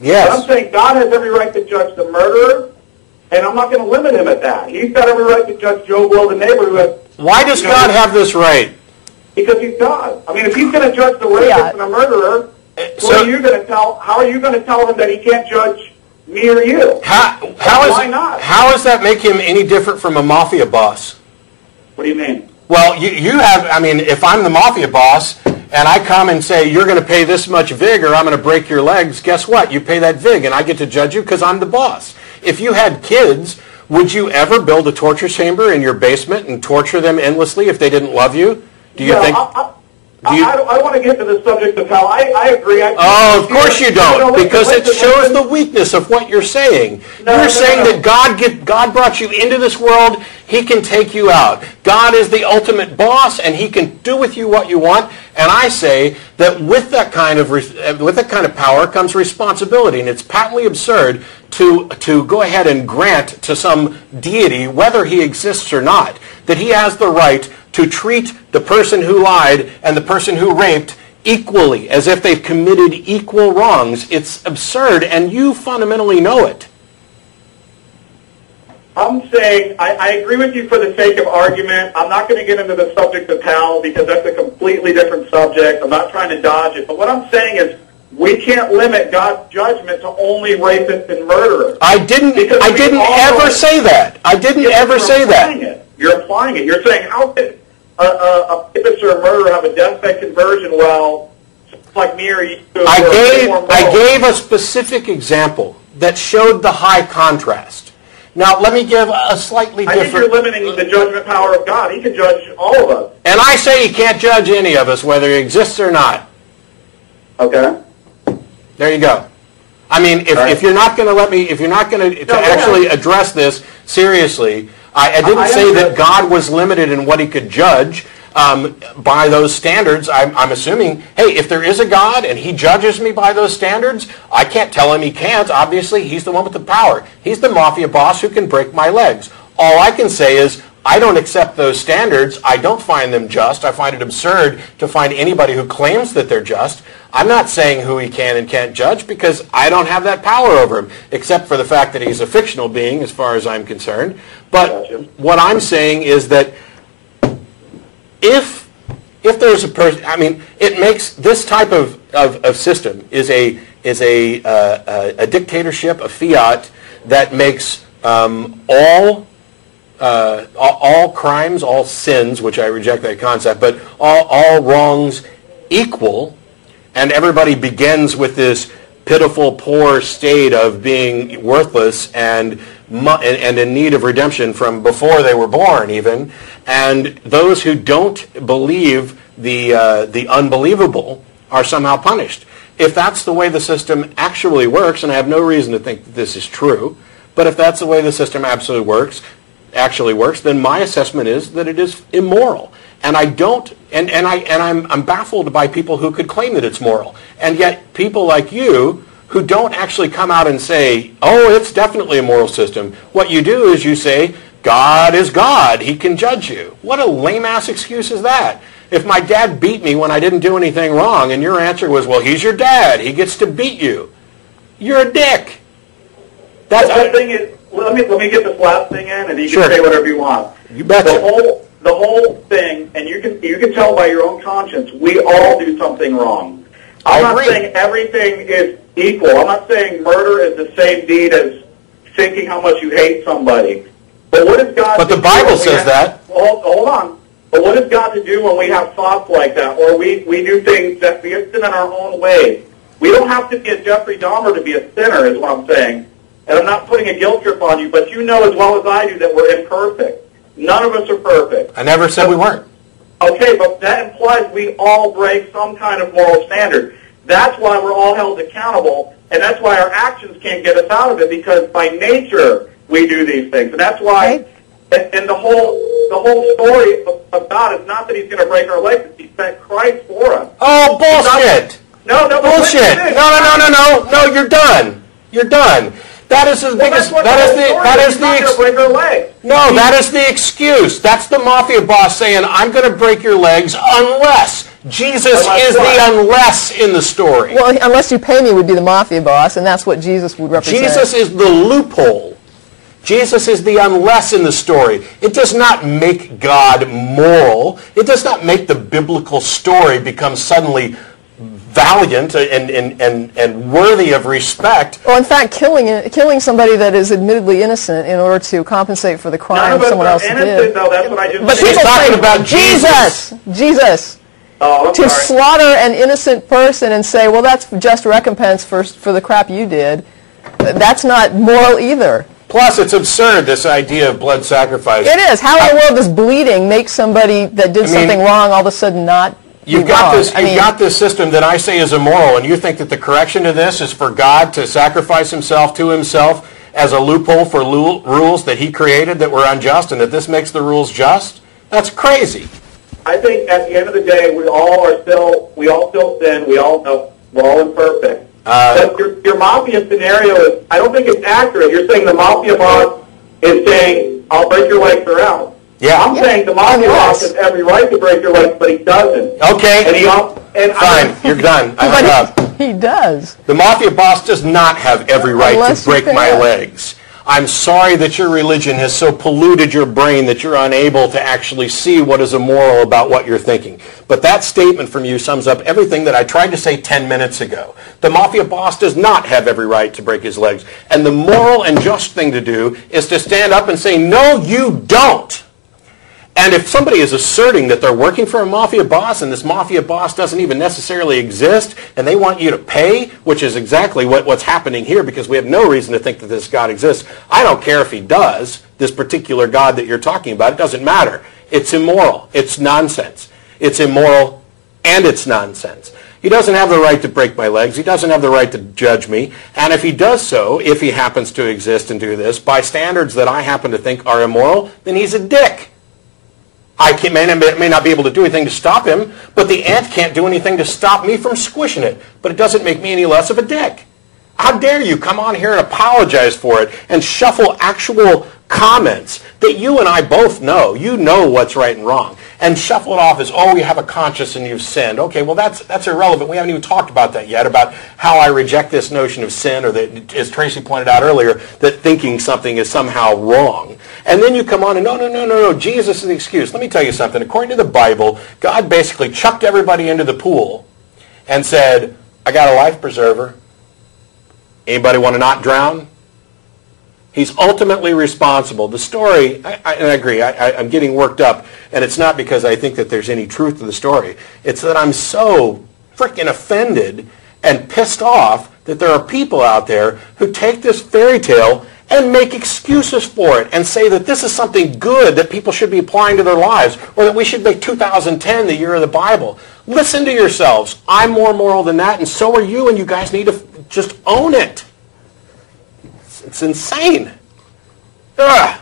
Yes. But I'm saying God has every right to judge the murderer, and I'm not going to limit him at that. He's got every right to judge Joe Blow, the neighbor who has... Why does God have this right? Because he's God. I mean, if he's going to judge the rapist and the murderer, how are you going to tell him that he can't judge me or you? Why not? How does that make him any different from a mafia boss? What do you mean? Well, you have, I mean, if I'm the mafia boss and I come and say, you're going to pay this much vig or I'm going to break your legs, guess what? You pay that vig and I get to judge you because I'm the boss. If you had kids, would you ever build a torture chamber in your basement and torture them endlessly if they didn't love you? Do you think... I want to get to the subject of how I agree. Of course you don't, because it shows the weakness of what you're saying. You're saying that God brought you into this world, he can take you out. God is the ultimate boss, and he can do with you what you want. And I say that with that kind of power comes responsibility, and it's patently absurd to go ahead and grant to some deity, whether he exists or not, that he has the right to treat the person who lied and the person who raped equally, as if they've committed equal wrongs. It's absurd, and you fundamentally know it. I'm saying, I agree with you for the sake of argument. I'm not going to get into the subject of hell because that's a completely different subject. I'm not trying to dodge it. But what I'm saying is we can't limit God's judgment to only rapists and murderers. I didn't ever say that. I didn't ever say that. You're applying it. You're saying, how could a rapist or a murderer have a deathbed conversion while like me or you... I gave a specific example that showed the high contrast. Now, let me give a slightly different... I think you're limiting the judgment power of God. He can judge all of us. And I say he can't judge any of us, whether he exists or not. Okay. There you go. I mean, if you're not going to let me, if you're not going to actually address this seriously, I didn't say that God was limited in what he could judge by those standards. I'm assuming, hey, if there is a God and he judges me by those standards, I can't tell him he can't. Obviously, he's the one with the power. He's the mafia boss who can break my legs. All I can say is, I don't accept those standards. I don't find them just. I find it absurd to find anybody who claims that they're just. I'm not saying who he can and can't judge because I don't have that power over him, except for the fact that he's a fictional being as far as I'm concerned. But what I'm saying is that if there's a person, I mean, it makes this type of system is a dictatorship, a fiat that makes all crimes, all sins, which I reject that concept, but all wrongs equal, and everybody begins with this pitiful, poor state of being worthless and in need of redemption from before they were born, even. And those who don't believe the unbelievable are somehow punished. If that's the way the system actually works, and I have no reason to think that this is true, but if that's the way the system actually works, then my assessment is that it is immoral. And I don't, I'm baffled by people who could claim that it's moral. And yet people like you who don't actually come out and say, oh, it's definitely a moral system. What you do is you say, God is God. He can judge you. What a lame-ass excuse is that? If my dad beat me when I didn't do anything wrong, and your answer was, well, he's your dad. He gets to beat you. You're a dick. That's the thing is, let me get this last thing in, and you can say whatever you want. You betcha. The whole thing, and you can tell by your own conscience, we all do something wrong. I'm not saying everything is equal. I'm not saying murder is the same deed as thinking how much you hate somebody. But what is God? But the Bible says that. Hold on. But what is God to do when we have thoughts like that, or we do things that we sin in our own way? We don't have to be a Jeffrey Dahmer to be a sinner, is what I'm saying. And I'm not putting a guilt trip on you, but you know as well as I do that we're imperfect. None of us are perfect. I never said we weren't. Okay, but that implies we all break some kind of moral standard. That's why we're all held accountable, and that's why our actions can't get us out of it, because by nature we do these things. And that's why, and the whole story of God is not that he's going to break our legs, it's he sent Christ for us. Oh, bullshit! No, bullshit! No, you're done. You're done. That is the biggest. That is the excuse. That's the mafia boss saying, "I'm going to break your legs unless Jesus Unless is what? the unless in the story. Well, unless you pay me would be the mafia boss, and that's what Jesus would represent. Jesus is the loophole. Jesus is the unless in the story. It does not make God moral. It does not make the biblical story become suddenly valiant and worthy of respect. Well, in fact, killing somebody that is admittedly innocent in order to compensate for the None crime of us someone are else innocent, did. though. That's what I just But said. He's people talking say, about Jesus. Jesus. Oh, I'm To sorry. slaughter an innocent person and say, well, that's just recompense for the crap you did, that's not moral either. Plus, it's absurd, this idea of blood sacrifice. It is. How in the world does bleeding make somebody that did something wrong all of a sudden not You've be wrong? got this system that I say is immoral, and you think that the correction to this is for God to sacrifice himself to himself as a loophole for rules that he created that were unjust, and that this makes the rules just? That's crazy. I think at the end of the day, we all still sin. We all know we're all imperfect. But your mafia scenario is, I don't think it's accurate. You're saying the mafia boss is saying, I'll break your legs or else. Yeah. I'm saying the mafia boss has every right to break your legs, but he doesn't. Okay. Fine, you're done. I hung up. He does. The mafia boss does not have every right Unless to you break pay my up. legs. I'm sorry that your religion has so polluted your brain that you're unable to actually see what is immoral about what you're thinking. But that statement from you sums up everything that I tried to say 10 minutes ago. The mafia boss does not have every right to break his legs. And the moral and just thing to do is to stand up and say, no, you don't. And if somebody is asserting that they're working for a mafia boss and this mafia boss doesn't even necessarily exist and they want you to pay, which is exactly what's happening here because we have no reason to think that this God exists. I don't care if he does, this particular God that you're talking about. It doesn't matter. It's immoral. It's nonsense. It's immoral and it's nonsense. He doesn't have the right to break my legs. He doesn't have the right to judge me. And if he does so, if he happens to exist and do this, by standards that I happen to think are immoral, then he's a dick. I may not be able to do anything to stop him, but the ant can't do anything to stop me from squishing it. But it doesn't make me any less of a dick. How dare you come on here and apologize for it and shuffle actual comments that you and I both know. You know what's right and wrong. And shuffle it off as, oh, you have a conscience and you've sinned. Okay, well, that's irrelevant. We haven't even talked about that yet, about how I reject this notion of sin, or that, as Tracy pointed out earlier, that thinking something is somehow wrong. And then you come on and, no, Jesus is the excuse. Let me tell you something. According to the Bible, God basically chucked everybody into the pool and said, I got a life preserver. Anybody want to not drown? He's ultimately responsible. The story, and I agree, I'm getting worked up, and it's not because I think that there's any truth to the story. It's that I'm so freaking offended and pissed off that there are people out there who take this fairy tale and make excuses for it and say that this is something good that people should be applying to their lives, or that we should make 2010 the year of the Bible. Listen to yourselves. I'm more moral than that, and so are you, and you guys need to just own it. It's insane. Ugh.